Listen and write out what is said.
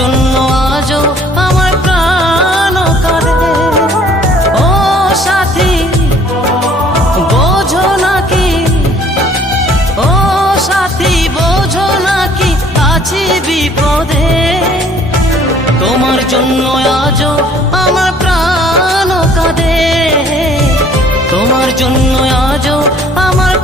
জন্য আজও আমার প্রাণ কাঁদে। ও সাথী বোঝো নাকি, ও সাথী বোঝো নাকি আছি বিপদে। তোমার জন্য আজও আমার প্রাণ কাঁদে, তোমার জন্য আজও আমার